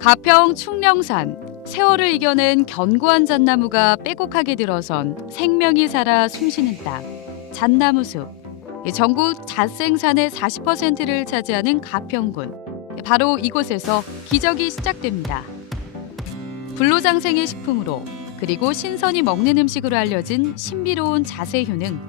가평 충령산 세월을 이겨낸 견고한 잣나무가 빼곡하게 들어선 생명이 살아 숨쉬는 땅 잣나무 숲. 이 전국 잣생산의 40%를 차지하는 가평군. 바로 이곳에서 기적이 시작됩니다. 불로장생의 식품으로 그리고 신선히 먹는 음식으로 알려진 신비로운 잣의 효능.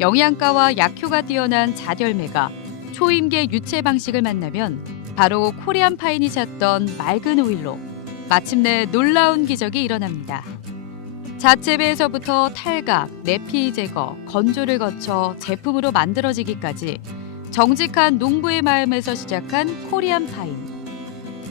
영양가와 약효가 뛰어난 잣열매가 초임계 유체 방식을 만나면 바로 코리안 파인이 찾던 맑은 오일로 마침내 놀라운 기적이 일어납니다. 자체배에서부터 탈각, 내피 제거, 건조를 거쳐 제품으로 만들어지기까지 정직한 농부의 마음에서 시작한 코리안 파인.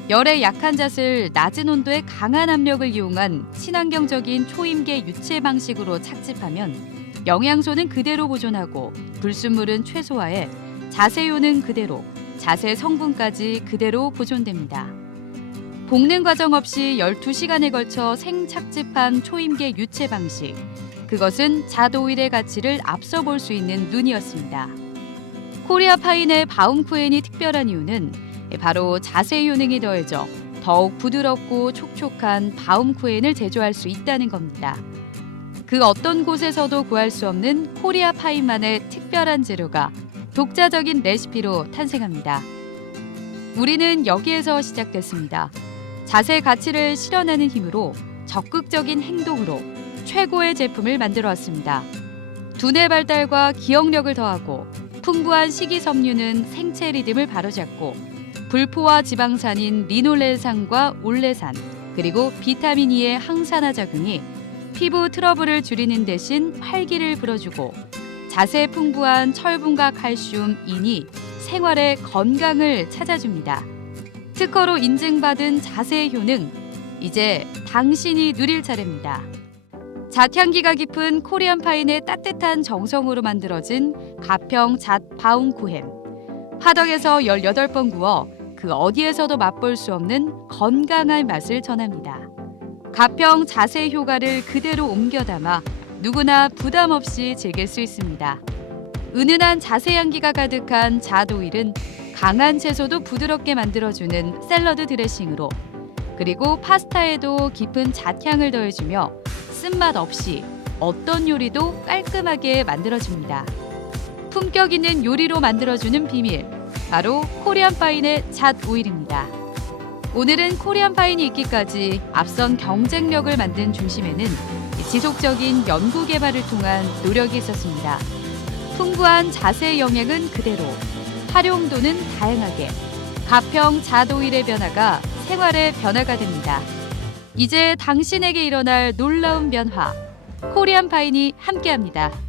열에 약한 잣을 낮은 온도에 강한 압력을 이용한 친환경적인 초임계 유체 방식으로 착즙하면 영양소는 그대로 보존하고 불순물은 최소화해 잣의 효는 그대로, 잣의 성분까지 그대로 보존됩니다. 볶는 과정 없이 12시간에 걸쳐 생착즙한 초임계 유체 방식. 그것은 잣 오일의 가치를 앞서 볼 수 있는 눈이었습니다. 코리아 파인의 바움쿠엔이 특별한 이유는 바로 잣의 효능이 더해져 더욱 부드럽고 촉촉한 바움쿠엔을 제조할 수 있다는 겁니다. 그 어떤 곳에서도 구할 수 없는 코리아 파인만의 특별한 재료가 독자적인 레시피로 탄생합니다. 우리는 여기에서 시작됐습니다. 잣의 가치를 실현하는 힘으로 적극적인 행동으로 최고의 제품을 만들어 왔습니다. 두뇌 발달과 기억력을 더하고 풍부한 식이섬유는 생체 리듬을 바로잡고 불포화 지방산인 리놀레산과 올레산 그리고 비타민 E의 항산화 작용이 피부 트러블을 줄이는 대신 활기를 불어주고 잣에 풍부한 철분과 칼슘, 인이 생활의 건강을 찾아줍니다. 특허로 인증받은 잣의 효능, 이제 당신이 누릴 차례입니다. 잣향기가 깊은 코리안 파인의 따뜻한 정성으로 만들어진 가평 잣 바움쿠햄. 화덕에서 18번 구워 그 어디에서도 맛볼 수 없는 건강한 맛을 전합니다. 가평 잣의 효과를 그대로 옮겨 담아 누구나 부담 없이 즐길 수 있습니다. 은은한 잣의 향기가 가득한 잣 오일은 강한 채소도 부드럽게 만들어주는 샐러드 드레싱으로 그리고 파스타에도 깊은 잣향을 더해주며 쓴맛 없이 어떤 요리도 깔끔하게 만들어줍니다. 품격 있는 요리로 만들어주는 비밀 바로 코리안 파인의 잣 오일입니다. 오늘은 코리안 파인이 있기까지 앞선 경쟁력을 만든 중심에는 지속적인 연구 개발을 통한 노력이 있었습니다. 풍부한 잣의 영양은 그대로, 활용도는 다양하게, 가평 잣 오일의 변화가 생활의 변화가 됩니다. 이제 당신에게 일어날 놀라운 변화, 코리안 파인이 함께합니다.